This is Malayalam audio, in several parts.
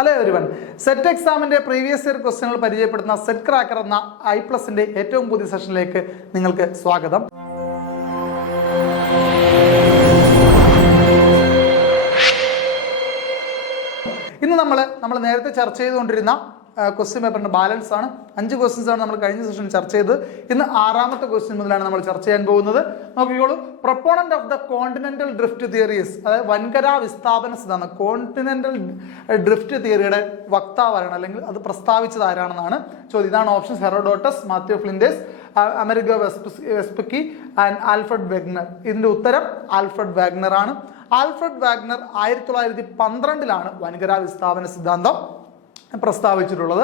ഹലോ എവരിവൺ, സെറ്റ് എക്സാമിന്റെ പ്രീവിയസ് ഇയർ ക്വസ്റ്റ്യനുകൾ പരിചയപ്പെടുത്തുന്ന സെറ്റ് ക്രാക്കർ എന്ന ഐ+ന്റെ ഏറ്റവും പുതിയ സെഷനിലേക്ക് നിങ്ങൾക്ക് സ്വാഗതം. ഇന്ന് നമ്മൾ നേരത്തെ ചർച്ച ചെയ്തുകൊണ്ടിരുന്ന ക്വസ്റ്റ്യൻ പേപ്പറിന്റെ ബാലൻസ് ആണ്. 5 ക്വസ്റ്റ്യൻസ് ആണ് നമ്മൾ കഴിഞ്ഞ സെഷനിൽ ചർച്ച ചെയ്തത്. ഇന്ന് 6ാമത്തെ ക്വസ്റ്റ്യൻ മുതലാണ് നമ്മൾ ചർച്ച ചെയ്യാൻ പോകുന്നത്. നോക്കിക്കോളൂ. Proponent of the continental drift theories, അതായത് വൻകരാ വിസ്ഥാപന സിദ്ധാന്തം, കോണ്ടിനെന്റൽ ഡ്രിഫ്റ്റ് തിയറിയുടെ വക്താവാണ് അല്ലെങ്കിൽ അത് പ്രസ്താവിച്ചത് ആരാണെന്നാണ് ചോദ്യം. ഇതാണ് options: Herodotus, Matthew Flinders, Amerigo Vespucci and Alfred Wegener. ഇതിന്റെ ഉത്തരം ആൽഫ്രഡ് വാഗ്നർ ആണ്. ആൽഫ്രഡ് വാഗ്നർ 1912 വൻകരാ വിസ്ഥാപന സിദ്ധാന്തം പ്രസ്താവിച്ചിട്ടുള്ളത്.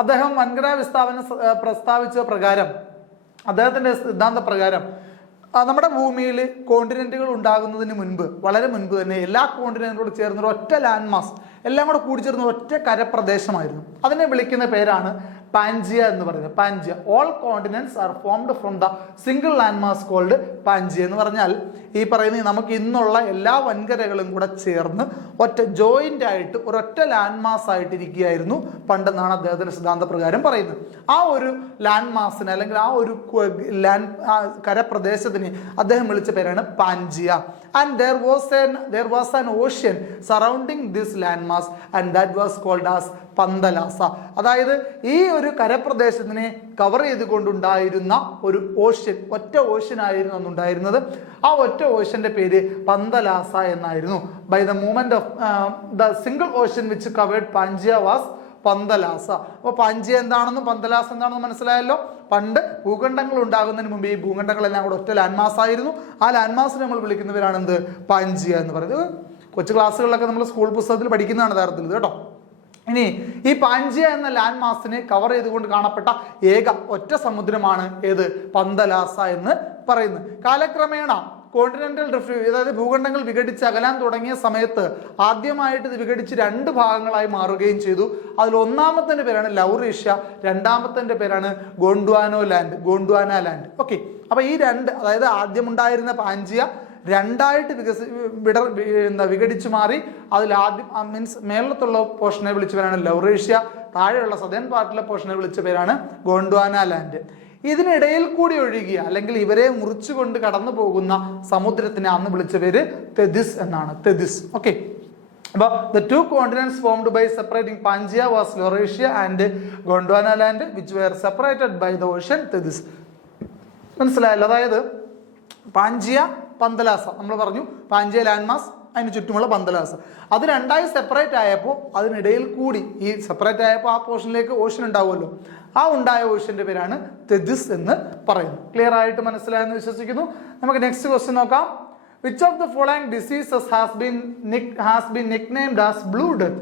അദ്ദേഹം വൻകരാ വിസ്ഥാപനം പ്രസ്താവിച്ച പ്രകാരം, അദ്ദേഹത്തിന്റെ സിദ്ധാന്ത പ്രകാരം നമ്മുടെ ഭൂമിയിൽ കോണ്ടിനെന്റുകൾ ഉണ്ടാകുന്നതിന് മുൻപ്, വളരെ മുൻപ് തന്നെ എല്ലാ കോണ്ടിനെന്റുകളോട് ചേർന്നൊരു ഒറ്റ ലാൻഡ് മാസ്, എല്ലാം കൂടെ കൂടിച്ചേർന്ന ഒറ്റ കരപ്രദേശമായിരുന്നു. അതിനെ വിളിക്കുന്ന പേരാണ് പാൻജിയ എന്ന് പറയുന്നത്. Pangaea. All continents are formed from the single land mass called Pangaea എന്ന് പറഞ്ഞാൽ, ഈ പറയുന്ന നമുക്ക് ഇന്നുള്ള എല്ലാ വൻകരകളും കൂടെ ചേർന്ന് ഒറ്റ ജോയിന്റ് ആയിട്ട് ഒരൊറ്റ ലാൻഡ് മാസ് ആയിട്ട് ഇരിക്കുകയായിരുന്നു പണ്ടെന്നാണ് അദ്ദേഹത്തിന്റെ സിദ്ധാന്ത പ്രകാരം പറയുന്നത്. ആ ഒരു ലാൻഡ് മാസിന് അല്ലെങ്കിൽ ആ ഒരു കരപ്രദേശത്തിന് അദ്ദേഹം വിളിച്ച പേരാണ് Pangaea. And there was an ocean surrounding this landmass and that was called as പന്തലാസ. അതായത് ഈ ഒരു കരപ്രദേശത്തിനെ കവർ ചെയ്തുകൊണ്ടുണ്ടായിരുന്ന ഒരു ഓഷ്യൻ, ഒറ്റ ഓഷ്യൻ ആയിരുന്നു അന്നുണ്ടായിരുന്നത്. ആ ഒറ്റ ഓഷ്യന്റെ പേര് പന്തലാസ എന്നായിരുന്നു. By the movement of the single ocean which covered Pangaea was Panthalassa. അപ്പോൾ പാൻജിയ എന്താണെന്നും പന്തലാസ എന്താണെന്നും മനസ്സിലായല്ലോ. പണ്ട് ഭൂഖണ്ഡങ്ങൾ ഉണ്ടാകുന്നതിന് മുമ്പ് ഈ ഭൂഖണ്ഡങ്ങളെല്ലാം കൂടെ ഒറ്റ ലാൻഡ് മാസ് ആയിരുന്നു. ആ ലാൻഡ് മാസിനെ നമ്മൾ വിളിക്കുന്നവരാണ് എന്ത്? പാൻജിയ എന്ന് പറയുന്നത്. കൊച്ചു ക്ലാസ്സുകളിലൊക്കെ നമ്മൾ സ്കൂൾ പുസ്തകത്തിൽ പഠിക്കുന്നതാണ് യഥാർത്ഥത്തിൽ കേട്ടോ. ഇനി ഈ പാൻജിയ എന്ന ലാൻഡ് മാസിനെ കവർ ചെയ്തുകൊണ്ട് കാണപ്പെട്ട ഏക ഒറ്റ സമുദ്രമാണ് ഏത്? പന്തലാസ എന്ന് പറയുന്നത്. കാലക്രമേണ കോണ്ടിനെന്റൽ ഡ്രിഫ്റ്റ്, അതായത് ഭൂഖണ്ഡങ്ങൾ വിഘടിച്ച് അകലാൻ തുടങ്ങിയ സമയത്ത് ആദ്യമായിട്ട് ഇത് വിഘടിച്ച് 2 ഭാഗങ്ങളായി മാറുകയും ചെയ്തു. അതിൽ ഒന്നാമത്തെ പേരാണ് ലൗറേഷ്യ, രണ്ടാമത്തെ പേരാണ് ഗോണ്ട്വാന ലാൻഡ്. ഓക്കെ, അപ്പൊ ഈ 2, അതായത് ആദ്യമുണ്ടായിരുന്ന പാൻജിയ 2ആയിട്ട് വിഘടിച്ചു മാറി. അതിൽ ആദ്യം മീൻസ് മേളത്തുള്ള പോർഷനെ വിളിച്ച പേരാണ് ലൗറേഷ്യ, താഴെയുള്ള സദേൺ പാർട്ടിലെ പോർഷനെ വിളിച്ച പേരാണ് ഗോണ്ട്വാന ലാൻഡ്. ഇതിനിടയിൽ കൂടി ഒഴുകിയ അല്ലെങ്കിൽ ഇവരെ മുറിച്ചുകൊണ്ട് കടന്നു പോകുന്ന സമുദ്രത്തിനെ അന്ന് വിളിച്ച പേര് തെതിസ് എന്നാണ്. തെതിസ്. ഓക്കെ, അപ്പോൾ the 2 continents formed by separating Pangaea was Laurasia and Gondwana land which were separated by the ocean Tethys. മനസ്സിലായല്ലോ. അതായത് പാൻജിയ, പന്തലാസ നമ്മൾ പറഞ്ഞു. പാൻജിയ ലാൻഡ് മാസ്, അതിന് ചുറ്റുമുള്ള പന്തലാസ. അത് 2ആയി സെപ്പറേറ്റ് ആയപ്പോൾ അതിനിടയിൽ കൂടി ഈ സെപ്പറേറ്റ് ആയപ്പോൾ ആ പോർഷനിലേക്ക് ഓഷ്യൻ ഉണ്ടാവുമല്ലോ. ആ ഉണ്ടായ ഓഷ്യന്റെ പേരാണ് തെതിസ് എന്ന് പറയുന്നു. ക്ലിയർ ആയിട്ട് മനസ്സിലായെന്ന് വിശ്വസിക്കുന്നു. നമുക്ക് നെക്സ്റ്റ് ക്വസ്റ്റ്യൻ നോക്കാം. Which of the following diseases has been nicknamed as blue death?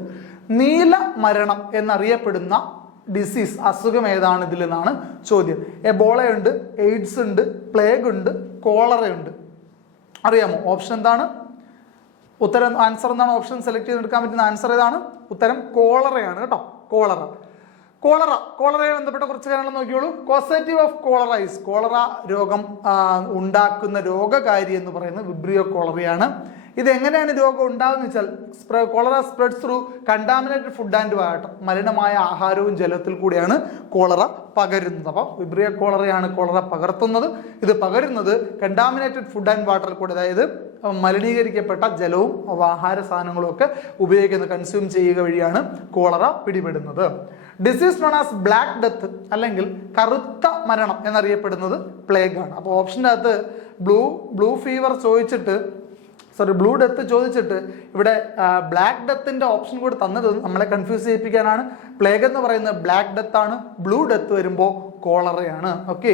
നീല മരണം എന്നറിയപ്പെടുന്ന ഡിസീസ്, അസുഖം ഏതാണ് ഇതിൽ എന്നാണ് ചോദ്യം. എബോളയുണ്ട്, എയ്ഡ്സ് ഉണ്ട്, പ്ലേഗ് ഉണ്ട്, കോളറയുണ്ട്. അറിയാമോ? ഓപ്ഷൻ എന്താണ്? ഉത്തരം, ആൻസർ എന്താണ്? ഓപ്ഷൻ സെലക്ട് ചെയ്തെടുക്കാൻ പറ്റുന്ന ആൻസർ ഏതാണ്? ഉത്തരം കോളറയാണ് കേട്ടോ. കോളറയെ ബന്ധപ്പെട്ട കുറച്ച് കാര്യങ്ങൾ നോക്കിയോളൂ. Causative of cholera is, cholera രോഗം ഉണ്ടാക്കുന്ന രോഗകാരി എന്ന് പറയുന്നത് വിബ്രിയോ കോളറയാണ്. ഇത് എങ്ങനെയാണ് രോഗം ഉണ്ടാകുന്ന വെച്ചാൽ, cholera spreads through contaminated food and water, മലിനമായ ആഹാരവും ജലത്തിൽ കൂടിയാണ് കോളറ പകരുന്നത്. അപ്പോൾ വിബ്രിയോ കോളറയാണ് കോളറ പകർത്തുന്നത്. ഇത് പകരുന്നത് കണ്ടാമിനേറ്റഡ് ഫുഡ് ആൻഡ് വാട്ടറിൽ കൂടി, അതായത് മലിനീകരിക്കപ്പെട്ട ജലവും ആഹാര സാധനങ്ങളും ഒക്കെ കൺസ്യൂം ചെയ്യുക വഴിയാണ് കോളറ പിടിപെടുന്നത്. Disease known as black death അല്ലെങ്കിൽ കറുത്ത മരണം എന്നറിയപ്പെടുന്നത് പ്ലേഗ് ആണ്. അപ്പോൾ ഓപ്ഷൻ്റെ അകത്ത് ബ്ലൂ ഫീവർ ചോദിച്ചിട്ട്, ബ്ലൂ ഡെത്ത് ചോദിച്ചിട്ട് ഇവിടെ ബ്ലാക്ക് ഡെത്തിന്റെ ഓപ്ഷൻ കൂടി തന്നത് നമ്മളെ കൺഫ്യൂസ് ചെയ്യിപ്പിക്കാനാണ്. പ്ലേഗ് എന്ന് പറയുന്നത് ബ്ലാക്ക് ഡെത്ത് ആണ്, ബ്ലൂ ഡെത്ത് വരുമ്പോൾ കോളറയാണ്. Okay,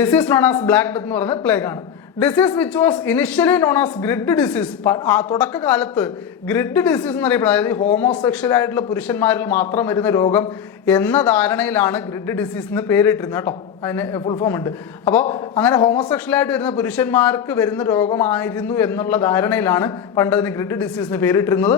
disease known as black death എന്ന് പറയുന്നത് പ്ലേഗ് ആണ്. Disease which was initially known as GRID disease, ആ തുടക്കകാലത്ത് ഗ്രിഡ് ഡിസീസ് എന്നറിയപ്പെടുന്നത്, അതായത് ഹോമോസെക്ഷൽ ആയിട്ടുള്ള പുരുഷന്മാരിൽ മാത്രം വരുന്ന രോഗം എന്ന ധാരണയിലാണ് ഗ്രിഡ് ഡിസീസ് എന്ന് പേരിട്ടിരുന്നത് കേട്ടോ. അതിന് ഫുൾ ഫോം ഉണ്ട്. അപ്പോൾ അങ്ങനെ ഹോമോസെക്ഷലായിട്ട് വരുന്ന പുരുഷന്മാർക്ക് വരുന്ന രോഗമായിരുന്നു എന്നുള്ള ധാരണയിലാണ് പണ്ട് അതിന് ഗ്രിഡ് ഡിസീസ് എന്ന് പേരിട്ടിരുന്നത്.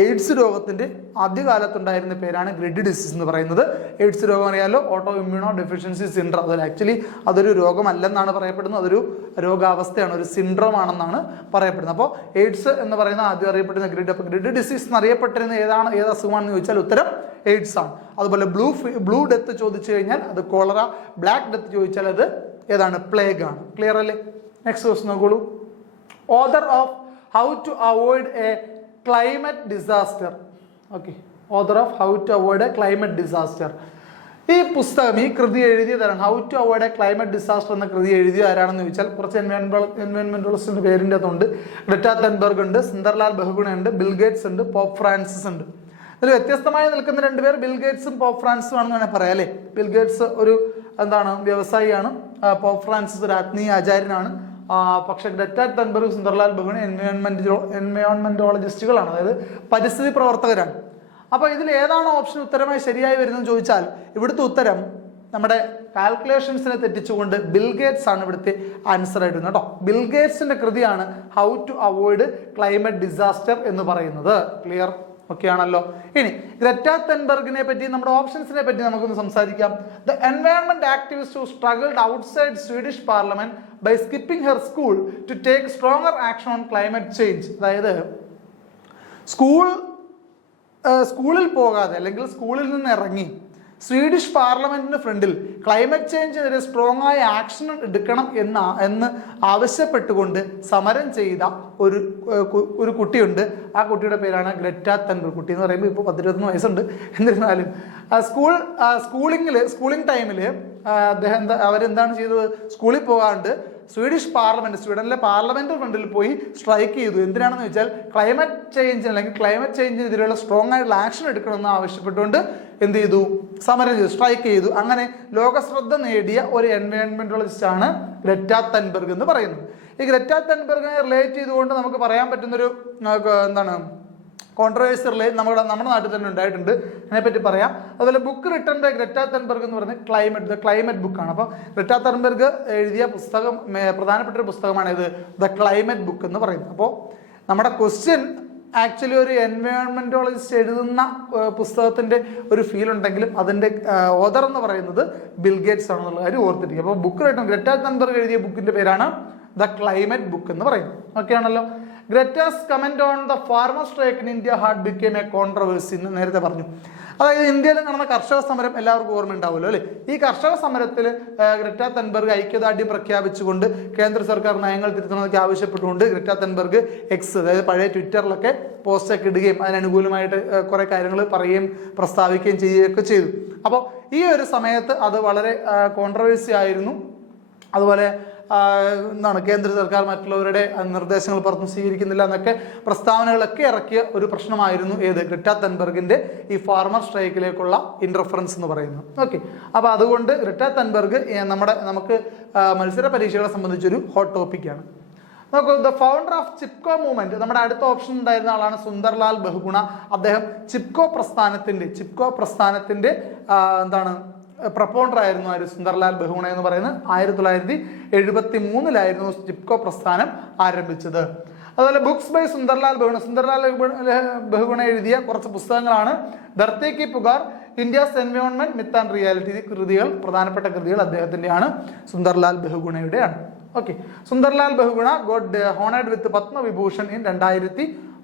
എയ്ഡ്സ് രോഗത്തിൻ്റെ ആദ്യകാലത്തുണ്ടായിരുന്ന പേരാണ് ഗ്രിഡ് ഡിസീസ് എന്ന് പറയുന്നത്. എയ്ഡ്സ് രോഗം അറിയാലോ, ഓട്ടോ ഇമ്മ്യൂണോ ഡെഫിഷ്യൻസി സിൻഡ്രോം. അതിൽ ആക്ച്വലി അതൊരു രോഗമല്ലെന്നാണ് പറയപ്പെടുന്നത്, അതൊരു രോഗാവസ്ഥയാണ്, ഒരു സിൻഡ്രോം ആണെന്നാണ് പറയപ്പെടുന്നത്. അപ്പോൾ എയ്ഡ്സ് എന്ന് പറയുന്ന ആദ്യം അറിയപ്പെടുന്ന ഗ്രിഡ്. അപ്പോൾ ഗ്രിഡ് ഡിസീസ് എന്നറിയപ്പെട്ടിരുന്ന ഏത് അസുഖമാണെന്ന് ചോദിച്ചാൽ ഉത്തരം എയ്ഡ്സ് ആണ്. അതുപോലെ ബ്ലൂ ഡെത്ത് ചോദിച്ചു കഴിഞ്ഞാൽ അത് കോളറ, ബ്ലാക്ക് ഡെത്ത് ചോദിച്ചാൽ അത് ഏതാണ്? പ്ലേഗ് ആണ്. ക്ലിയർ അല്ലേ? നെക്സ്റ്റ് ക്വസ്റ്റ്യൻ നോക്കോളൂ. Author of how to avoid a climate disaster. Okay, author of how to avoid a climate disaster. ഈ പുസ്തകം, ഈ കൃതി എഴുതിയതാണ്. How to avoid a climate disaster എന്ന കൃതി എഴുതിയ ആരാണെന്ന് ചോദിച്ചാൽ കുറച്ച് എൻവയോൺമെന്റലിസ്റ്റിന്റെ പേരിൻ്റെ അകത്തുണ്ട്. ഗ്രെറ്റ തൻബർഗ് ഉണ്ട്, സുന്ദർലാൽ ബഹുഗുണ ഉണ്ട്, ബിൽ ഗേറ്റ്സ് ഉണ്ട്, പോപ്പ് ഫ്രാൻസിസ് ഉണ്ട്. അതിൽ വ്യത്യസ്തമായി നിൽക്കുന്ന രണ്ടുപേർ ബിൽ ഗേറ്റ്സും പോപ്പ് ഫ്രാൻസിസും ആണെന്ന് വേണമെങ്കിൽ പറയാം അല്ലേ. ബിൽ ഗേറ്റ്സ് ഒരു വ്യവസായിയാണ്, പോപ്പ് ഫ്രാൻസിസ് ഒരു ആത്മീയ ആചാര്യനാണ്. പക്ഷെ ഗ്രെറ്റ തൻബർഗ്, സുന്ദർലാൽ ബഹുഗുണ എൻവയോൺമെന്റോളജിസ്റ്റുകളാണ്, അതായത് പരിസ്ഥിതി പ്രവർത്തകരാണ്. അപ്പോൾ ഇതിൽ ഏതാണ് ഓപ്ഷൻ ഉത്തരമായി ശരിയായി വരുന്നതെന്ന് ചോദിച്ചാൽ ഇവിടുത്തെ ഉത്തരം നമ്മുടെ കാൽക്കുലേഷൻസിനെ തെറ്റിച്ചുകൊണ്ട് ബിൽ ഗേറ്റ്സ് ആണ് ഇവിടുത്തെ ആൻസർ ആയിട്ട് വരുന്നത് കേട്ടോ. ബിൽ ഗേറ്റ്സിന്റെ കൃതിയാണ് how to avoid climate disaster എന്ന് പറയുന്നത്. ക്ലിയർ? ഓക്കെ ആണല്ലോ. ഇനി ഗ്രെറ്റ തൻബർഗിനെ പറ്റി, നമ്മുടെ ഓപ്ഷൻസിനെ പറ്റി നമുക്കൊന്ന് സംസാരിക്കാം. The environment activist who struggled outside Swedish parliament by skipping her school to take stronger action on climate change. അതായത് സ്കൂളിൽ പോകാതെ അല്ലെങ്കിൽ സ്കൂളിൽ നിന്ന് ഇറങ്ങി സ്വീഡിഷ് പാർലമെന്റിന് ഫ്രണ്ടിൽ ക്ലൈമറ്റ് ചേഞ്ചിനെതിരെ സ്ട്രോങ് ആയ ആക്ഷൻ എടുക്കണം എന്ന് ആവശ്യപ്പെട്ടുകൊണ്ട് സമരം ചെയ്ത ഒരു കുട്ടിയുണ്ട്. ആ കുട്ടിയുടെ പേരാണ് ഗ്രെറ്റ തൻബർഗ്. കുട്ടി എന്ന് പറയുമ്പോൾ ഇപ്പോൾ 10-21 വയസ്സുണ്ട്. എന്നിരുന്നാലും സ്കൂളിംഗ് ടൈമിൽ അവരെന്താണ് ചെയ്തത്? സ്കൂളിൽ പോകാണ്ട് സ്വീഡനിലെ പാർലമെന്റ് ഫ്രണ്ടിൽ പോയി സ്ട്രൈക്ക് ചെയ്തു. എന്തിനാണെന്ന് വെച്ചാൽ ക്ലൈമറ്റ് ചേഞ്ചിനെതിരെയുള്ള സ്ട്രോങ് ആയിട്ടുള്ള ആക്ഷൻ എടുക്കണമെന്ന് ആവശ്യപ്പെട്ടുകൊണ്ട് എന്ത് ചെയ്തു? സമരം ചെയ്തു, സ്ട്രൈക്ക് ചെയ്തു. അങ്ങനെ ലോകശ്രദ്ധ നേടിയ ഒരു എൻവയോൺമെന്റോളജിസ്റ്റ് ആണ് ഗ്രെറ്റ തൻബർഗ് എന്ന് പറയുന്നത്. ഈ ഗ്രെറ്റ തൻബർഗിനെ റിലേറ്റ് ചെയ്തുകൊണ്ട് നമുക്ക് പറയാൻ പറ്റുന്നൊരു കോൺട്രവേഴ്സി നമ്മുടെ നാട്ടിൽ തന്നെ ഉണ്ടായിട്ടുണ്ട്. അതിനെപ്പറ്റി പറയാം. അതുപോലെ book written by Greta Thunberg എന്ന് പറയുന്നത് ദ ക്ലൈമറ്റ് ബുക്കാണ്. അപ്പോൾ ഗ്രെറ്റ തൻബർഗ് എഴുതിയ പുസ്തകം, പ്രധാനപ്പെട്ട ഒരു പുസ്തകമാണ് ഇത് ദ ക്ലൈമറ്റ് ബുക്ക് എന്ന് പറയുന്നത്. അപ്പോൾ നമ്മുടെ ക്വസ്റ്റ്യൻ ആക്ച്വലി ഒരു എൻവയോൺമെന്റോളജിസ്റ്റ് എഴുതുന്ന പുസ്തകത്തിന്റെ ഒരു ഫീൽ ഉണ്ടെങ്കിലും അതിന്റെ ഓഥർ എന്ന് പറയുന്നത് ബിൽ ഗേറ്റ്സ് ആണെന്നുള്ള കാര്യം ഓർത്തിരിക്കും. അപ്പോൾ ബുക്ക് റിട്ടൺ ഗ്രെറ്റ തൻബർഗ് എഴുതിയ ബുക്കിന്റെ പേരാണ് ദ ക്ലൈമറ്റ് ബുക്ക് എന്ന് പറയുന്നത്. ഓക്കെ ആണല്ലോ. Greta's comment on the farmer strike in India had become a controversy എന്ന് നേരത്തെ പറഞ്ഞു. അതായത് ഇന്ത്യയിൽ നടന്ന കർഷക സമരം എല്ലാവർക്കും ഓർമ്മ ഉണ്ടാവുമല്ലോ അല്ലേ. ഈ കർഷക സമരത്തിൽ ഗ്രെറ്റ തൻബർഗ് ഐക്യദാർഢ്യം പ്രഖ്യാപിച്ചുകൊണ്ട് കേന്ദ്ര സർക്കാർ നയങ്ങൾ തിരുത്തണമെന്നൊക്കെ ആവശ്യപ്പെട്ടുകൊണ്ട് ഗ്രെറ്റ തൻബർഗ് എക്സ്, അതായത് പഴയ ട്വിറ്ററിലൊക്കെ പോസ്റ്റൊക്കെ ഇടുകയും അതിനനുകൂലമായിട്ട് കുറേ കാര്യങ്ങൾ പറയുകയും പ്രസ്താവിക്കുകയും ചെയ്യുകയൊക്കെ ചെയ്തു. അപ്പോൾ ഈ ഒരു സമയത്ത് അത് വളരെ കോൺട്രവേഴ്സി ആയിരുന്നു. അതുപോലെ കേന്ദ്ര സർക്കാർ മറ്റുള്ളവരുടെ നിർദ്ദേശങ്ങൾ പുറത്തും സ്വീകരിക്കുന്നില്ല എന്നൊക്കെ പ്രസ്താവനകളൊക്കെ ഇറക്കിയ ഒരു പ്രശ്നമായിരുന്നു ഗ്രെറ്റ തൻബർഗിന്റെ ഈ ഫാർമർ സ്ട്രൈക്കിലേക്കുള്ള ഇന്റർഫറൻസ് എന്ന് പറയുന്നത്. ഓക്കെ, അപ്പോൾ അതുകൊണ്ട് ഗ്രെറ്റ തൻബർഗ് നമുക്ക് മത്സര പരീക്ഷകളെ സംബന്ധിച്ചൊരു ഹോട്ട് ടോപ്പിക്കാണ്. നോക്കൂ, the founder of Chipko movement, നമ്മുടെ അടുത്ത ഓപ്ഷൻ ഉണ്ടായിരുന്ന ആളാണ് സുന്ദർലാൽ ബഹുഗുണ. അദ്ദേഹം ചിപ്കോ പ്രസ്ഥാനത്തിന്റെ പ്രപ്പോണ്ടർ ആയിരുന്നു സുന്ദർലാൽ ബഹുഗുണ എന്ന് പറയുന്നത്. 1973 ചിപ്കോ പ്രസ്ഥാനം ആരംഭിച്ചത്. അതുപോലെ ബുക്സ് ബൈ സുന്ദർലാൽ ബഹുഗുണ എഴുതിയ കുറച്ച് പുസ്തകങ്ങളാണ് Dharti ki Pukar, India's environment, myth and reality. കൃതികൾ, പ്രധാനപ്പെട്ട കൃതികൾ അദ്ദേഹത്തിന്റെയാണ്, സുന്ദർലാൽ ബഹുഗുണയുടെയാണ്. Okay, Sunderlal Bahuguna got honoured with Padma Vibhushan in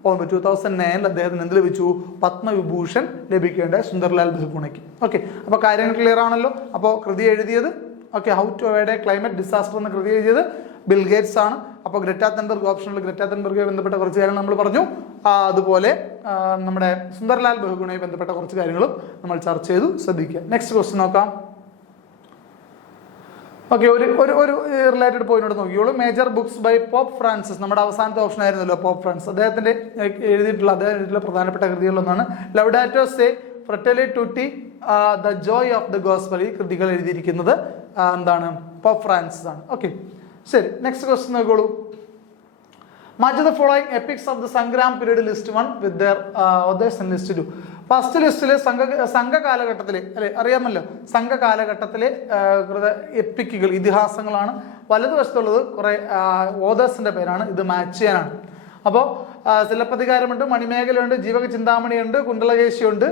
2009 അദ്ദേഹത്തിന് എന്ത് ലഭിച്ചു? പത്മവിഭൂഷൺ ലഭിക്കേണ്ട സുന്ദർലാൽ ബഹുഗുണയ്ക്ക്. ഓക്കെ, അപ്പോൾ കാര്യങ്ങൾ ക്ലിയർ ആണല്ലോ. അപ്പോൾ കൃതി എഴുതിയത് how to avoid a climate disaster എന്ന കൃതി എഴുതിയത് ബിൽ ഗേറ്റ്സ് ആണ്. അപ്പോൾ ഗ്രെറ്റ തൻബർഗ് ഓപ്ഷനിൽ ഗ്രെറ്റ തൻബർഗുമായി ബന്ധപ്പെട്ട കുറച്ച് കാര്യങ്ങൾ നമ്മൾ പറഞ്ഞു. അതുപോലെ നമ്മുടെ സുന്ദർലാൽ ബഹുഗുണയുമായി ബന്ധപ്പെട്ട കുറച്ച് കാര്യങ്ങളും നമ്മൾ ചർച്ച ചെയ്തു. ശ്രദ്ധിക്കുക. നെക്സ്റ്റ് ക്വസ്റ്റ്യൻ നോക്കാം. ഓക്കെ, ഒരു റിലേറ്റഡ് പോയിന്റ് നോക്കിയോളൂ. Major books by Pope Francis, നമ്മുടെ അവസാനത്തെ ഓപ്ഷൻ ആയിരുന്നല്ലോ പോപ്പ് ഫ്രാൻസിസ്. അദ്ദേഹം എഴുതിയിട്ടുള്ള പ്രധാനപ്പെട്ട കൃതികളിലൊന്നാണ് Laudato Si, Fratelli Tutti, the joy of the gospel. ഈ കൃതികൾ എഴുതിയിരിക്കുന്നത് പോപ്പ് ഫ്രാൻസിസ് ആണ്. ഓക്കെ, ശരി. നെക്സ്റ്റ് ക്വസ്റ്റ്യൻ നോക്കോളൂ. Match the following epics of the Sangram period, list 1 with their authors and list 2. First ലിസ്റ്റിൽ സംഘ കാലഘട്ടത്തിലെ അല്ലെ അറിയാമല്ലോ, സംഘ കാലഘട്ടത്തിലെ എപ്പിക്കുകൾ ഇതിഹാസങ്ങളാണ്. വലതുവശത്തുള്ളത് കുറെ ഓതേഴ്സിന്റെ പേരാണ്. ഇത് മാച്ച് ചെയ്യാനാണ്. അപ്പോൾ സിലപ്പതികാരമുണ്ട്, മണിമേഖലയുണ്ട്, ജീവക ചിന്താമണിയുണ്ട്, കുണ്ടലകേശിയുണ്ട്,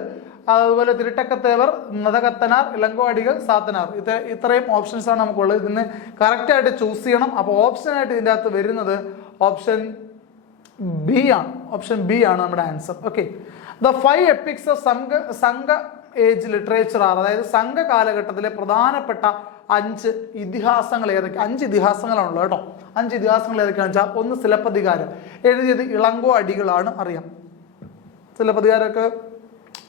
അതുപോലെ തിരുട്ടക്കത്തേവർ, നദകത്തനാർ, ഇളങ്കോ അടികൾ, സാത്തനാർ. ഇത്രയും ഓപ്ഷൻസ് ആണ് നമുക്കുള്ളത്. ഇതിന് കറക്റ്റായിട്ട് ചൂസ് ചെയ്യണം. അപ്പോൾ ഓപ്ഷനായിട്ട് ഇതിൻ്റെ അകത്ത് വരുന്നത് ഓപ്ഷൻ ബി ആണ്. ഓപ്ഷൻ ബി ആണ് നമ്മുടെ answer. Okay, the 5 epics of സംഘ ഏജ് ലിറ്ററേച്ചർ ആർ, അതായത് സംഘ കാലഘട്ടത്തിലെ പ്രധാനപ്പെട്ട 5 ഇതിഹാസങ്ങൾ ഏതൊക്കെ? 5 ഇതിഹാസങ്ങളാണല്ലോ കേട്ടോ. 5 ഇതിഹാസങ്ങൾ ഏതൊക്കെയാണെന്ന് വെച്ചാൽ, ഒന്ന് സിലപ്പതികാരം, എഴുതിയത് ഇളങ്കോ അടികളാണ്. അറിയാം, സിലപ്പതികാരമൊക്കെ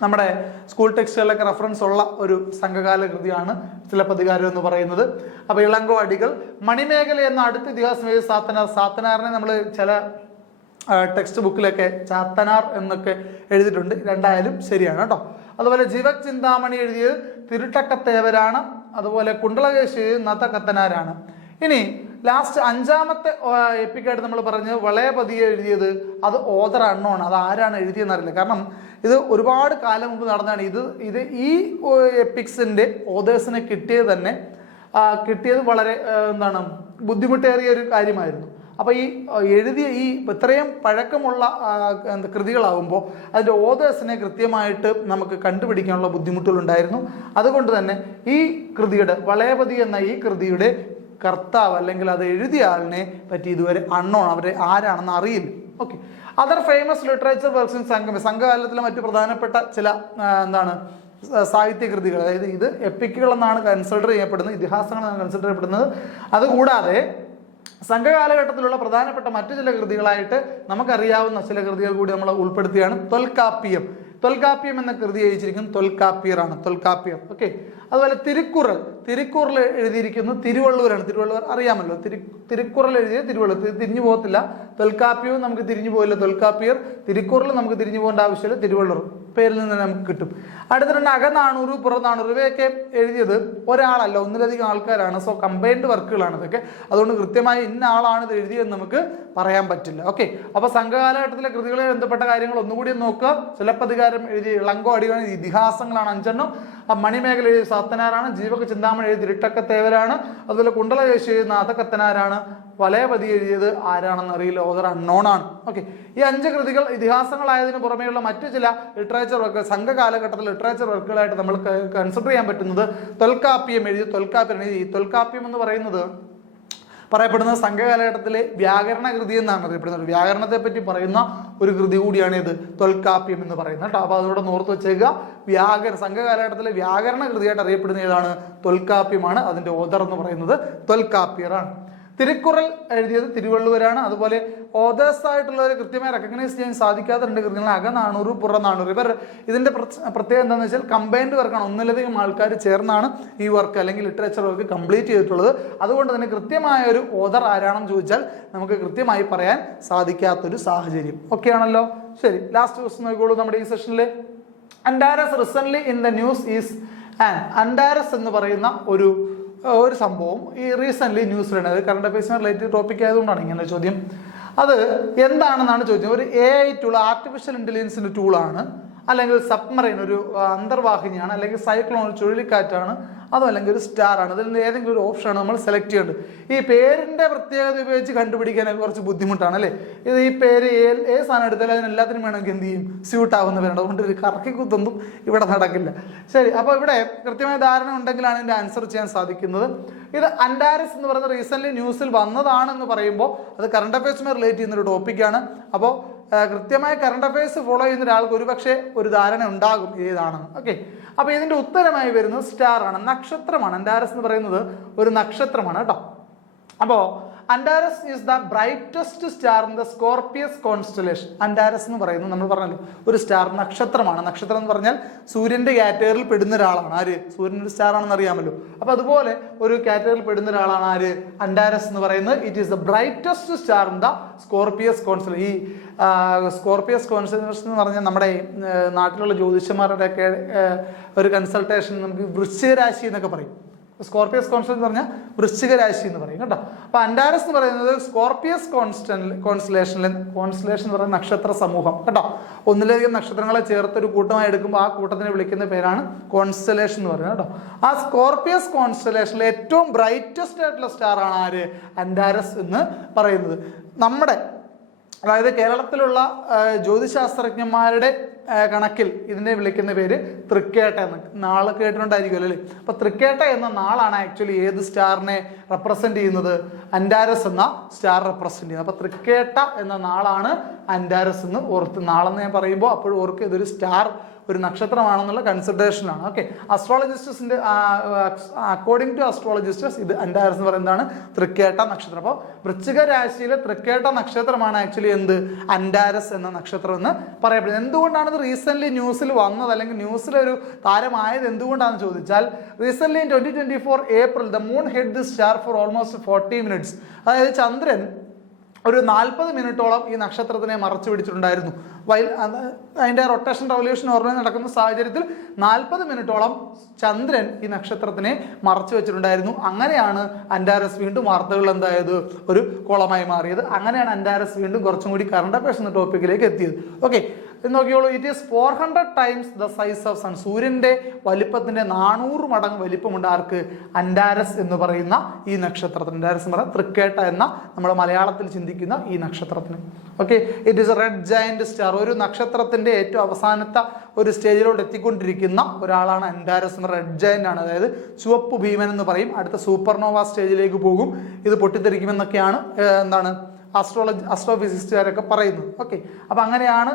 നമ്മുടെ സ്കൂൾ ടെക്സ്റ്റുകളിലൊക്കെ റെഫറൻസ് ഉള്ള ഒരു സംഘകാല കൃതിയാണ് സിലപ്പതികാരം എന്ന് പറയുന്നത്. അപ്പോൾ ഇളങ്കോ അടികൾ. മണിമേഖല എന്ന അടുത്ത ഇതിഹാസം സാത്തനാർ. സാത്തനാറിനെ നമ്മൾ ചില ടെക്സ്റ്റ് ബുക്കിലൊക്കെ ചാത്തനാർ എന്നൊക്കെ എഴുതിയിട്ടുണ്ട്. രണ്ടായാലും ശരിയാണ് കേട്ടോ. അതുപോലെ ജീവക് ചിന്താമണി എഴുതിയത് തിരുട്ടക്കത്തേവരാണ്. അതുപോലെ കുണ്ടളകേശി നത്തക്കത്തനാരാണ്. ഇനി ലാസ്റ്റ് 5ാമത്തെ എപ്പിക്കായിട്ട് നമ്മൾ പറഞ്ഞത് വളയപതിയെ എഴുതിയത് അത് ഓതർ അണ്ണോണ്. അത് ആരാണ് എഴുതിയെന്ന് അറിയില്ല. കാരണം ഇത് ഒരുപാട് കാലം മുമ്പ് നടന്നതാണ്. ഇത് ഈ എപ്പിക്സിന്റെ ഓതേഴ്സിനെ കിട്ടിയത് വളരെ ബുദ്ധിമുട്ടേറിയ ഒരു കാര്യമായിരുന്നു. അപ്പോൾ ഈ എഴുതിയ ഈ ഇത്രയും പഴക്കമുള്ള കൃതികളാകുമ്പോൾ അതിൻ്റെ ഓതേഴ്സിനെ കൃത്യമായിട്ട് നമുക്ക് കണ്ടുപിടിക്കാനുള്ള ബുദ്ധിമുട്ടുകളുണ്ടായിരുന്നു. അതുകൊണ്ട് തന്നെ ഈ കൃതിയുടെ വളയപതി എന്ന ഈ കൃതിയുടെ കർത്താവ് അല്ലെങ്കിൽ അത് എഴുതിയ ആളിനെ പറ്റി ഇതുവരെ അണ്ണോൺ, അവരെ ആരാണെന്ന് അറിയില്ല. Okay, other famous literature works in സംഘകാലത്തിലെ മറ്റു പ്രധാനപ്പെട്ട ചില സാഹിത്യ കൃതികൾ, അതായത് ഇത് എപ്പിക്കുകൾ എന്നാണ് കൺസിഡർ ചെയ്യപ്പെടുന്നത്, ഇതിഹാസങ്ങളാണ് കൺസിഡർ ചെയ്യപ്പെടുന്നത്. അതുകൂടാതെ സംഘകാലഘട്ടത്തിലുള്ള പ്രധാനപ്പെട്ട മറ്റു ചില കൃതികളായിട്ട് നമുക്കറിയാവുന്ന ചില കൃതികൾ കൂടി നമ്മൾ ഉൾപ്പെടുത്തിയാണ്. തൊൽക്കാപ്യം എന്ന കൃതി എഴുതിയിരിക്കുന്നത് തൊൽക്കാപ്പിയറാണ്. തൊൽക്കാപ്പിയർ. ഓക്കെ, അതുപോലെ തിരുക്കുറൽ എഴുതിയിരിക്കുന്നു തിരുവള്ളൂരാണ്. തിരുവള്ളൂർ അറിയാമല്ലോ. തിരുക്കുറൽ എഴുതിയ തിരുവള്ളൂർ, തിരിഞ്ഞു പോകത്തില്ല. തൊൽക്കാപ്യവും നമുക്ക് തിരിഞ്ഞു പോകില്ല. തൊൽക്കാപ്പിയർ. തിരുക്കുറൽ നമുക്ക് തിരിഞ്ഞു പോകേണ്ട ആവശ്യമില്ല. തിരുവള്ളൂർ പേരിൽ നിന്ന് നമുക്ക് കിട്ടും. അടുത്തിട്ടുണ്ട് അകനാണൂറ്, പുറനാണൂറ്. ഇവയൊക്കെ എഴുതിയത് ഒരാളല്ല, ഒന്നിലധികം ആൾക്കാരാണ്. സോ കമ്പൈൻഡ് വർക്കുകളാണ് ഇതൊക്കെ. അതുകൊണ്ട് കൃത്യമായി ഇന്ന ആളാണ് ഇത് എഴുതിയതെന്ന് നമുക്ക് പറയാൻ പറ്റില്ല. ഓക്കെ, അപ്പോൾ സംഘകാലഘട്ടത്തിലെ കൃതികളെ ബന്ധപ്പെട്ട കാര്യങ്ങൾ ഒന്നുകൂടി നോക്കുക. സിലപ്പതികാരം എഴുതിയ ഇളങ്കോ അടികൾ ഇതിഹാസങ്ങളാണ് 5 മണിമേഖല എഴുതിയ സാത്തനാരാണ്. ജീവക ചിന്താമണി എഴുതിയ തിരുട്ടക്കത്തേവരാണ്. അതുപോലെ കുണ്ടളകേശി എഴുതുന്ന നാഥക്കത്തനാരാണ്. വലയപതി എഴുതിയത് ആരാണെന്ന് അറിയില്ല, ഓതർ അൺനോൺ ആണ്. ഓക്കെ, ഈ 5 കൃതികൾ ഇതിഹാസങ്ങളായതിനു പുറമെയുള്ള മറ്റു ചില ലിറ്ററേച്ചർ വർക്ക്, സംഘകാലഘട്ടത്തിൽ ലിറ്ററേച്ചർ വർക്കുകളായിട്ട് നമ്മൾ കൺസിഡർ ചെയ്യാൻ പറ്റുന്നത് തൊൽക്കാപ്യം എഴുതിയ തൊൽക്കാപ്യം എന്ന് പറയുന്നത് പറയപ്പെടുന്നത് സംഘകാലഘട്ടത്തിലെ വ്യാകരണ കൃതി എന്നാണ് അറിയപ്പെടുന്നത്. വ്യാകരണത്തെ പറ്റി പറയുന്ന ഒരു കൃതി കൂടിയാണ് ഇത് തൊൽക്കാപ്യം എന്ന് പറയുന്നത് കേട്ടോ. അപ്പോൾ അതോടെ ഓർത്ത് വെച്ചേക്കുക. സംഘകാലഘട്ടത്തിലെ വ്യാകരണ കൃതിയായിട്ട് അറിയപ്പെടുന്ന ഏതാണ്? തൊൽക്കാപ്യമാണ്. അതിന്റെ ഓതർ എന്ന് പറയുന്നത് തൊൽക്കാപ്യറാണ്. തിരുക്കുറൽ എഴുതിയത് തിരുവള്ളുവരാണ്. അതുപോലെ ഓതേഴ്സ് ആയിട്ടുള്ളവരെ കൃത്യമായി റെക്കഗ്നൈസ് ചെയ്യാൻ സാധിക്കാത്ത 2 കൃതികൾ അകനാണൂറ്, പുറനാണൂറ്. ഇതിന്റെ പ്രത്യേകത എന്താണെന്ന് വെച്ചാൽ കമ്പൈൻഡ് വർക്കാണ്. ഒന്നിലധികം ആൾക്കാർ ചേർന്നാണ് ഈ വർക്ക് അല്ലെങ്കിൽ ലിറ്ററേച്ചർ വർക്ക് കംപ്ലീറ്റ് ചെയ്തിട്ടുള്ളത്. അതുകൊണ്ട് തന്നെ കൃത്യമായ ഒരു ഓതർ ആരാണെന്ന് ചോദിച്ചാൽ നമുക്ക് കൃത്യമായി പറയാൻ സാധിക്കാത്തൊരു സാഹചര്യം. ഓക്കെ ആണല്ലോ? ശരി, ലാസ്റ്റ് ക്വസ്റ്റ്യൻ നോക്കിക്കോളൂ നമ്മുടെ ഈ സെഷനിൽ. Antares recent in the news is Antares എന്ന് പറയുന്ന ഒരു സംഭവം ഈ റീസെന്റ് ന്യൂസിലാണ്. അത് കറണ്ട് അഫയേഴ്സിന് റിലേറ്റഡ് ടോപ്പിക് ആയതുകൊണ്ടാണ് ഇങ്ങനെ ചോദ്യം. അത് എന്താണെന്നാണ് ചോദ്യം. ഒരു AI ടൂൾ, ആർട്ടിഫിഷ്യൽ ഇന്റലിജൻസിന്റെ ടൂളാണ്, അല്ലെങ്കിൽ സബ്മറൈൻ ഒരു അന്തർവാഹിനിയാണ്, അല്ലെങ്കിൽ സൈക്ലോൺ ഒരു ചുഴലിക്കാറ്റാണ്, അതോ അല്ലെങ്കിൽ ഒരു സ്റ്റാർ ആണ്. ഇതിൽ ഏതെങ്കിലും ഒരു ഓപ്ഷനാണ് നമ്മൾ സെലക്ട് ചെയ്യേണ്ടത്. ഈ പേരിന്റെ പ്രത്യേകത ഉപയോഗിച്ച് കണ്ടുപിടിക്കാനൊക്കെ കുറച്ച് ബുദ്ധിമുട്ടാണ് അല്ലേ. ഇത് ഈ പേര് ഏത് സാധനം എടുത്താലും അതിനെല്ലാത്തിനും വേണമെങ്കിൽ എന്ത് ചെയ്യും, സ്യൂട്ട് ആവുന്ന പേരുണ്ട്. അതുകൊണ്ട് ഒരു കറക്കി കുത്തൊന്നും ഇവിടെ നടക്കില്ല. ശരി, അപ്പോൾ ഇവിടെ കൃത്യമായ ധാരണ ഉണ്ടെങ്കിലാണ് ഇതിന്റെ ആൻസർ ചെയ്യാൻ സാധിക്കുന്നത്. ഇത് അൻഡാരസ് എന്ന് പറയുന്ന റീസെന്റ് ന്യൂസിൽ വന്നതാണെന്ന് പറയുമ്പോൾ അത് കറണ്ട് അഫയേഴ്സുമായി റിലേറ്റ് ചെയ്യുന്ന ഒരു ടോപ്പിക്കാണ്. അപ്പോൾ കൃത്യമായ കറണ്ട് അഫയേഴ്സ് ഫോളോ ചെയ്യുന്ന ഒരാൾക്ക് ഒരുപക്ഷെ ഒരു ധാരണ ഉണ്ടാകും ഏതാണെന്ന്. ഓക്കെ, അപ്പോൾ ഇതിന്റെ ഉത്തരമായി വരുന്നത് സ്റ്റാർ ആണ്, നക്ഷത്രമാണ്. അൻഡാരസ് എന്ന് പറയുന്നത് ഒരു നക്ഷത്രമാണ് കേട്ടോ. അപ്പോൾ Antares is the brightest star in the Scorpius constellation. Antares എന്ന് പറയുന്നത് നമ്മൾ പറഞ്ഞല്ലോ ഒരു സ്റ്റാർ, നക്ഷത്രമാണ്. നക്ഷത്രം എന്ന് പറഞ്ഞാൽ സൂര്യന്റെ കാറ്റഗറിയിൽ പെടുന്ന ഒരാളാണ്. ആര്? സൂര്യൻ ഒരു സ്റ്റാർ ആണെന്ന് അറിയാമല്ലോ. അപ്പൊ അതുപോലെ ഒരു കാറ്റഗറിയിൽ പെടുന്ന ഒരാളാണ് ആര്? അൻഡാരസ് എന്ന് പറയുന്നത്. It is the brightest star in the Scorpius constellation. ഈ സ്കോർപിയസ് കോൺസ്റ്റലേഷൻ എന്ന് പറഞ്ഞാൽ നമ്മുടെ നാട്ടിലുള്ള ജ്യോതിഷന്മാരുടെ ഒക്കെ ഒരു കൺസൾട്ടേഷൻ നമുക്ക് വൃശ്ചിക രാശി എന്നൊക്കെ പറയും. സ്കോർപ്പിയസ് കോൺസ്റ്റലേഷൻ എന്ന് പറഞ്ഞാൽ വൃശ്ചിക രാശി എന്ന് പറയും കേട്ടോ. അപ്പൊ അൻഡാരസ് എന്ന് പറയുന്നത് സ്കോർപ്പിയസ് കോൺസ്റ്റലേഷൻ എന്ന് പറയുന്ന നക്ഷത്ര സമൂഹം കേട്ടോ. ഒന്നിലധികം നക്ഷത്രങ്ങളെ ചേർത്തൊരു കൂട്ടമായി എടുക്കുമ്പോൾ ആ കൂട്ടത്തിനെ വിളിക്കുന്ന പേരാണ് കോൺസ്റ്റലേഷൻ എന്ന് പറയുന്നത് കേട്ടോ. ആ സ്കോർപ്പിയസ് കോൺസ്റ്റലേഷനിലെ ഏറ്റവും ബ്രൈറ്റസ്റ്റ് ആയിട്ടുള്ള സ്റ്റാർ ആണ് ആര്? അൻഡാരസ് എന്ന് പറയുന്നത്. നമ്മുടെ അതായത് കേരളത്തിലുള്ള ജ്യോതിശാസ്ത്രജ്ഞന്മാരുടെ കണക്കിൽ ഇതിനെ വിളിക്കുന്ന പേര് തൃക്കേട്ട എന്ന്. നാളെ കേട്ടിട്ടുണ്ടായിരിക്കുമല്ലോ അല്ലേ? അപ്പൊ തൃക്കേട്ട എന്ന നാളാണ് ആക്ച്വലി ഏത് സ്റ്റാറിനെ റെപ്രസെന്റ് ചെയ്യുന്നത്? അൻഡാരസ് എന്ന സ്റ്റാർ റെപ്രസെന്റ് ചെയ്യുന്നത്. അപ്പൊ തൃക്കേട്ട എന്ന നാളാണ് അൻഡാരസ് എന്ന് ഓർത്ത്. നാളെന്ന് ഞാൻ പറയുമ്പോൾ അപ്പോഴും ഓർക്ക് ഇതൊരു സ്റ്റാർ, ഒരു നക്ഷത്രമാണെന്നുള്ള കൺസിഡറേഷനാണ്. ഓക്കെ, അസ്ട്രോളജിസ്റ്റിന്റെ അക്കോർഡിംഗ് ടു അസ്ട്രോളജിസ്റ്റേഴ്സ് ഇത് അൻഡാരസ് എന്ന് പറയുന്നതാണ് തൃക്കേട്ട നക്ഷത്രം. അപ്പോൾ വൃശ്ചിക രാശിയിലെ തൃക്കേട്ട നക്ഷത്രമാണ് ആക്ച്വലി എന്ത്? അൻഡാരസ് എന്ന നക്ഷത്രം എന്ന് പറയപ്പെടുന്നത്. എന്തുകൊണ്ടാണ് ഇത് റീസെന്റ് ന്യൂസിൽ വന്നത് അല്ലെങ്കിൽ ന്യൂസിലൊരു താരമായത് എന്തുകൊണ്ടാണെന്ന് ചോദിച്ചാൽ, recent in 2024 April the moon hit the star for almost 40 minutes. അതായത് ചന്ദ്രൻ ഒരു 40 മിനിറ്റോളം ഈ നക്ഷത്രത്തിനെ മറച്ചു പിടിച്ചിട്ടുണ്ടായിരുന്നു. അതിന്റെ റൊട്ടേഷൻ റവല്യൂഷൻ ഓർമ്മ നടക്കുന്ന സാഹചര്യത്തിൽ 40 മിനിറ്റോളം ചന്ദ്രൻ ഈ നക്ഷത്രത്തിനെ മറച്ചു വെച്ചിട്ടുണ്ടായിരുന്നു. അങ്ങനെയാണ് അൻഡാരസ് വീണ്ടും വാർത്തകൾ എന്തായത്? ഒരു കോളമായി മാറിയത്. അങ്ങനെയാണ് അൻഡാരസ് വീണ്ടും കുറച്ചും കൂടി കറണ്ട് അഫയേഴ്സ് എന്ന ടോപ്പിക്കിലേക്ക് എത്തിയത്. ഓക്കെ, നോക്കിയോളൂ. It is 400 times the size of sun. സൂര്യന്റെ വലിപ്പത്തിന്റെ 400 മടങ്ങ് വലിപ്പമുണ്ട് ആർക്ക്? അൻഡാരസ് എന്ന് പറയുന്ന ഈ നക്ഷത്രത്തിന്. അൻഡാരസ് എന്ന് പറയുന്ന തൃക്കേട്ട എന്ന നമ്മൾ മലയാളത്തിൽ ചിന്തിക്കുന്ന ഈ നക്ഷത്രത്തിന്. Okay, it is red giant star. ഒരു നക്ഷത്രത്തിന്റെ ഏറ്റവും അവസാനത്തെ ഒരു സ്റ്റേജിലോട്ട് എത്തിക്കൊണ്ടിരിക്കുന്ന ഒരാളാണ് അൻഡാരസ് എന്ന റെഡ് ജയന്റ് ആണ്. അതായത് ചുവപ്പ് ഭീമൻ എന്ന് പറയും. അടുത്ത സൂപ്പർനോവ സ്റ്റേജിലേക്ക് പോകും. ഇത് പൊട്ടിത്തെറിക്കുമെന്നൊക്കെയാണ് എന്താണ് അസ്ട്രോഫിസിസ്റ്റുകാരൊക്കെ പറയുന്നത്. ഓക്കെ, അപ്പൊ അങ്ങനെയാണ്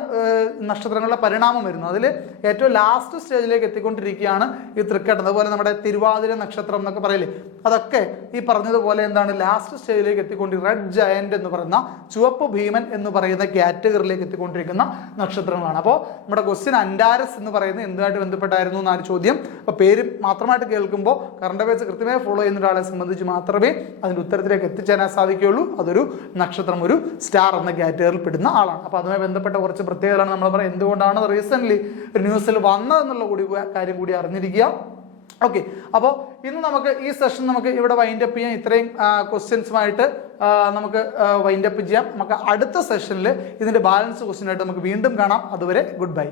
നക്ഷത്രങ്ങളുടെ പരിണാമം വരുന്നത്. അതിൽ ഏറ്റവും ലാസ്റ്റ് സ്റ്റേജിലേക്ക് എത്തിക്കൊണ്ടിരിക്കുകയാണ് ഈ തൃക്കേട്ട. അതുപോലെ നമ്മുടെ തിരുവാതിര നക്ഷത്രം എന്നൊക്കെ പറയില്ലേ, അതൊക്കെ ഈ പറഞ്ഞതുപോലെ എന്താണ് ലാസ്റ്റ് സ്റ്റേജിലേക്ക് എത്തിക്കൊണ്ടിരിക്കുക. റെഡ് ജയന്റ് എന്ന് പറയുന്ന ചുവപ്പ് ഭീമൻ എന്ന് പറയുന്ന കാറ്റഗറിയിലേക്ക് എത്തിക്കൊണ്ടിരിക്കുന്ന നക്ഷത്രങ്ങളാണ്. അപ്പോൾ നമ്മുടെ ക്വസ്റ്റ്യൻ അൻഡാരസ് എന്ന് പറയുന്നത് എന്തുമായിട്ട് ബന്ധപ്പെട്ടായിരുന്നു എന്നാണ് ചോദ്യം. അപ്പോൾ പേര് മാത്രമായിട്ട് കേൾക്കുമ്പോൾ കറണ്ട് അഫയേഴ്സ് കൃത്യമായി ഫോളോ ചെയ്യുന്ന ഒരാളെ സംബന്ധിച്ച് മാത്രമേ അതിൻ്റെ ഉത്തരത്തിലേക്ക് എത്തിച്ചേരാൻ സാധിക്കുകയുള്ളൂ. അതൊരു നക്ഷത്രം, ഒരു സ്റ്റാർ എന്ന കാറ്റഗറിയിൽ പെടുന്ന ആളാണ്. അപ്പൊ അതുമായി ബന്ധപ്പെട്ട കുറച്ച് പ്രത്യേകതകളാണ് നമ്മൾ പറയാം. എന്തുകൊണ്ടാണ് റീസെന്റ് ഒരു ന്യൂസിൽ വന്നതെന്നുള്ള കാര്യം കൂടി അറിഞ്ഞിരിക്കുക. ഓക്കെ, അപ്പോൾ ഇന്ന് നമുക്ക് ഈ സെഷൻ നമുക്ക് ഇവിടെ വൈൻഡപ്പ് ചെയ്യാം. ഇത്രയും ക്വസ്റ്റ്യൻസുമായിട്ട് നമുക്ക് വൈൻഡപ്പ് ചെയ്യാം. നമുക്ക് അടുത്ത സെഷനിൽ ഇതിന്റെ ബാലൻസ് ക്വസ്റ്റ്യൻ ആയിട്ട് നമുക്ക് വീണ്ടും കാണാം. അതുവരെ ഗുഡ് ബൈ.